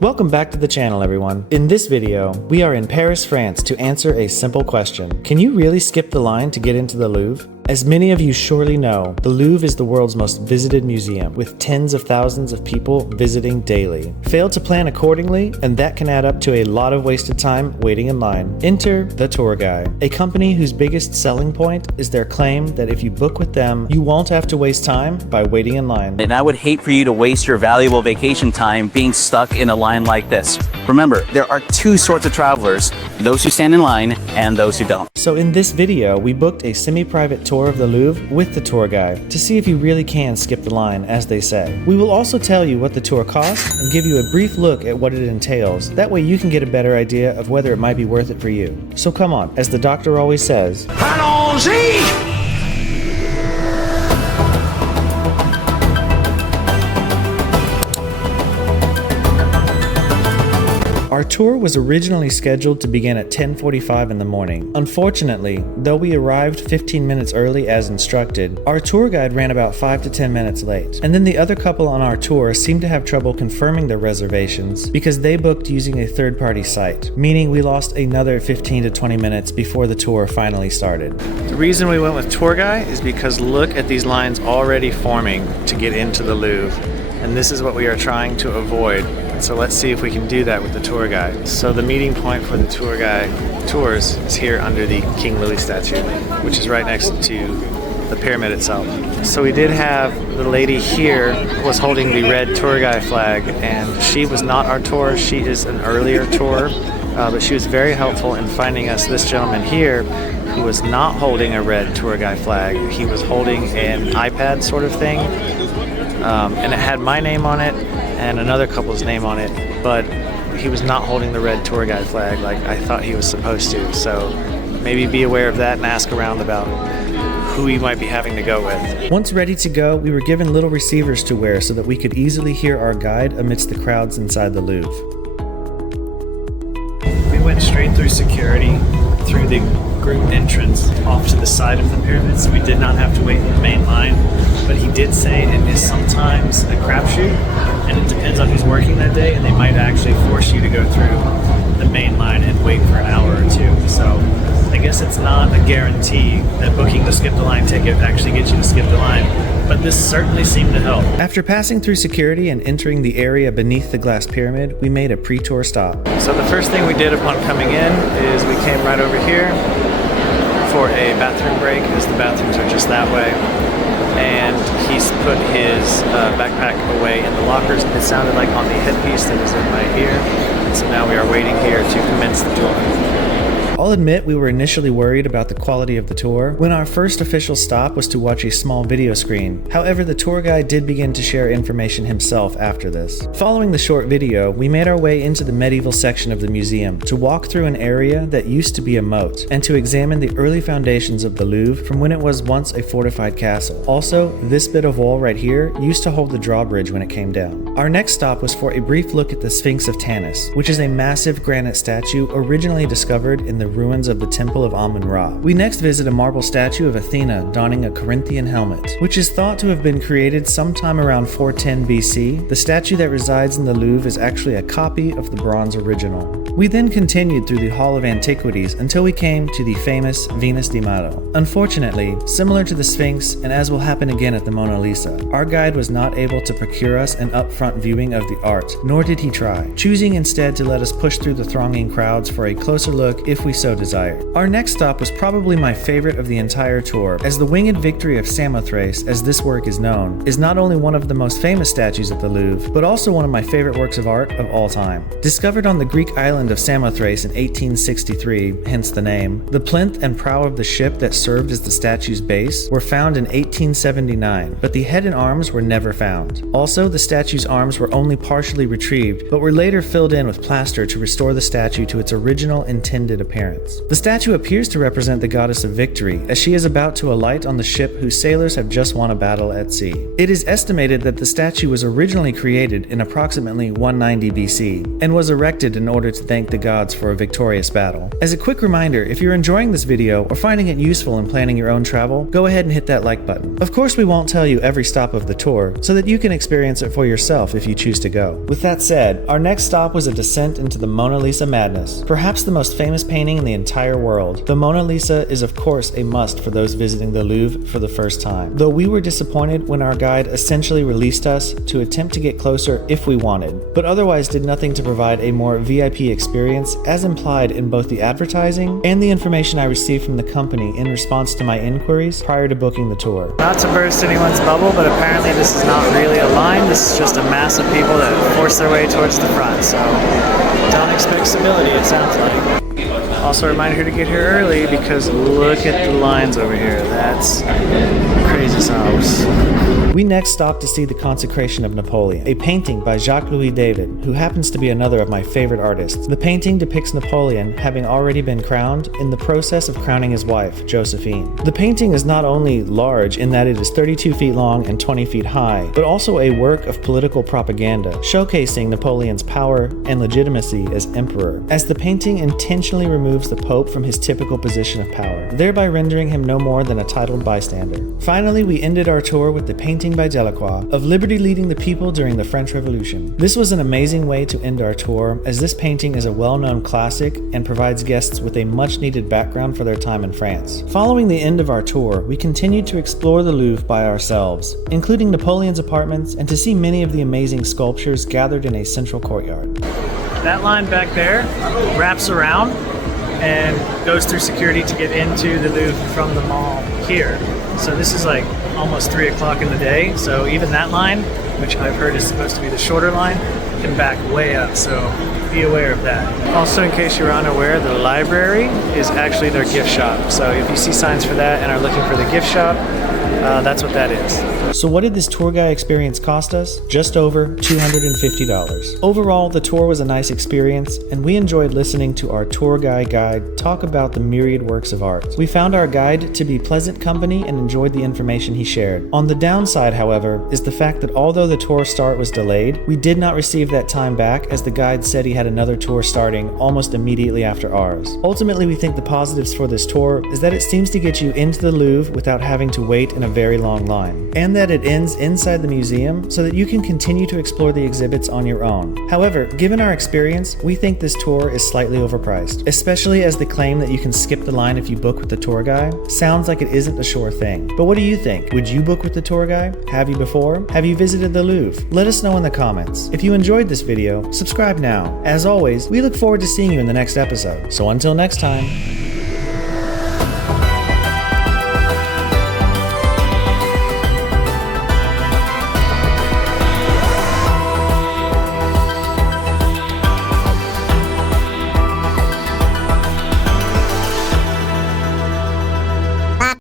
Welcome back to the channel, everyone. In this video, we are in Paris, France to answer a simple question. Can you really skip the line to get into the Louvre? As many of you surely know, the Louvre is the world's most visited museum, with tens of thousands of people visiting daily. Fail to plan accordingly, and that can add up to a lot of wasted time waiting in line. Enter the tour guide, a company whose biggest selling point is their claim that if you book with them, you won't have to waste time by waiting in line. And I would hate for you to waste your valuable vacation time being stuck in a line like this. Remember, there are two sorts of travelers, those who stand in line and those who don't. So in this video, we booked a semi-private tour of the Louvre with the tour guide to see if you really can skip the line, as they say. We will also tell you what the tour costs and give you a brief look at what it entails. That way you can get a better idea of whether it might be worth it for you. So come on, as the doctor always says, allons-y! Our tour was originally scheduled to begin at 10:45 in the morning. Unfortunately, though we arrived 15 minutes early as instructed, our tour guide ran about 5 to 10 minutes late. And then the other couple on our tour seemed to have trouble confirming their reservations because they booked using a third-party site, meaning we lost another 15 to 20 minutes before the tour finally started. The reason we went with tour guide is because look at these lines already forming to get into the Louvre. And this is what we are trying to avoid. So let's see if we can do that with the tour guide. So the meeting point for the tour guide tours is here under the King Louis statue, which is right next to the pyramid itself. So we did have the lady here who was holding the red tour guide flag, and she was not our tour, she is an earlier tour, but she was very helpful in finding us this gentleman here who was not holding a red tour guide flag. He was holding an iPad sort of thing. And it had my name on it and another couple's name on it, but he was not holding the red tour guide flag like I thought he was supposed to. So maybe be aware of that and ask around about who you might be having to go with. Once ready to go, we were given little receivers to wear so that we could easily hear our guide amidst the crowds inside the Louvre. We went straight through security, through the group entrance off to the side of the pyramid, so we did not have to wait in the main line. But he did say it is sometimes a crapshoot, and it depends on who's working that day, and they might actually force you to go through the main line and wait for an hour or two. So I guess it's not a guarantee that booking the skip the line ticket actually gets you to skip the line, but this certainly seemed to help. After passing through security and entering the area beneath the glass pyramid, we made a pre-tour stop. So the first thing we did upon coming in is we came right over here for a bathroom break, as the bathrooms are just that way. And he's put his backpack away in the lockers. It sounded like on the headpiece that was in my ear. And so now we are waiting here to commence the tour. I'll admit we were initially worried about the quality of the tour when our first official stop was to watch a small video screen. However, the tour guide did begin to share information himself after this. Following the short video, we made our way into the medieval section of the museum to walk through an area that used to be a moat and to examine the early foundations of the Louvre from when it was once a fortified castle. Also, this bit of wall right here used to hold the drawbridge when it came down. Our next stop was for a brief look at the Sphinx of Tanis, which is a massive granite statue originally discovered in the ruins of the Temple of Amun-Ra. We next visit a marble statue of Athena donning a Corinthian helmet, which is thought to have been created sometime around 410 BC. The statue that resides in the Louvre is actually a copy of the bronze original. We then continued through the Hall of Antiquities until we came to the famous Venus de Milo. Unfortunately, similar to the Sphinx, and as will happen again at the Mona Lisa, our guide was not able to procure us an upfront viewing of the art, nor did he try, choosing instead to let us push through the thronging crowds for a closer look if we so desired. Our next stop was probably my favorite of the entire tour, as the Winged Victory of Samothrace, as this work is known, is not only one of the most famous statues at the Louvre, but also one of my favorite works of art of all time. Discovered on the Greek island of Samothrace in 1863, hence the name, the plinth and prow of the ship that served as the statue's base were found in 1879, but the head and arms were never found. Also, the statue's arms were only partially retrieved, but were later filled in with plaster to restore the statue to its original intended appearance. appearance. The statue appears to represent the goddess of victory, as she is about to alight on the ship whose sailors have just won a battle at sea. It is estimated that the statue was originally created in approximately 190 BC, and was erected in order to thank the gods for a victorious battle. As a quick reminder, if you're enjoying this video or finding it useful in planning your own travel, go ahead and hit that like button. Of course, we won't tell you every stop of the tour, so that you can experience it for yourself if you choose to go. With that said, our next stop was a descent into the Mona Lisa madness, perhaps the most famous painting in the entire world. The Mona Lisa is of course a must for those visiting the Louvre for the first time, though we were disappointed when our guide essentially released us to attempt to get closer if we wanted, but otherwise did nothing to provide a more VIP experience as implied in both the advertising and the information I received from the company in response to my inquiries prior to booking the tour. Not to burst anyone's bubble, but apparently this is not really a line, this is just a mass of people that force their way towards the front, so don't expect civility, it sounds like. Also a reminder to get here early because look at the lines over here. That's crazy sauce. We next stopped to see the Consecration of Napoleon, a painting by Jacques-Louis David, who happens to be another of my favorite artists. The painting depicts Napoleon having already been crowned in the process of crowning his wife, Josephine. The painting is not only large in that it is 32 feet long and 20 feet high, but also a work of political propaganda, showcasing Napoleon's power and legitimacy as emperor, as the painting intentionally removes the Pope from his typical position of power, thereby rendering him no more than a titled bystander. Finally, we ended our tour with the painting by Delacroix of liberty leading the people during the French Revolution. This was an amazing way to end our tour, as this painting is a well-known classic and provides guests with a much-needed background for their time in France. Following the end of our tour, we continued to explore the Louvre by ourselves, including Napoleon's apartments, and to see many of the amazing sculptures gathered in a central courtyard. That line back there wraps around and goes through security to get into the Louvre from the mall here. So this is like almost 3 o'clock in the day, so even that line, which I've heard is supposed to be the shorter line, can back way up, so be aware of that. Also, in case you're unaware, the library is actually their gift shop, so if you see signs for that and are looking for the gift shop, that's what that is. So what did this tour guide experience cost us? Just over $250. Overall, the tour was a nice experience, and we enjoyed listening to our tour guide talk about the myriad works of art. We found our guide to be pleasant company and enjoyed the information he shared. On the downside, however, is the fact that although the tour start was delayed, we did not receive that time back, as the guide said he had another tour starting almost immediately after ours. Ultimately, we think the positives for this tour is that it seems to get you into the Louvre without having to wait in a very long line, and that it ends inside the museum so that you can continue to explore the exhibits on your own. However, given our experience, we think this tour is slightly overpriced, especially as the claim that you can skip the line if you book with the tour guide sounds like it isn't a sure thing. But what do you think? Would you book with the tour guide? Have you before? Have you visited the Louvre? Let us know in the comments. If you enjoyed this video, subscribe now. As always, we look forward to seeing you in the next episode. So until next time.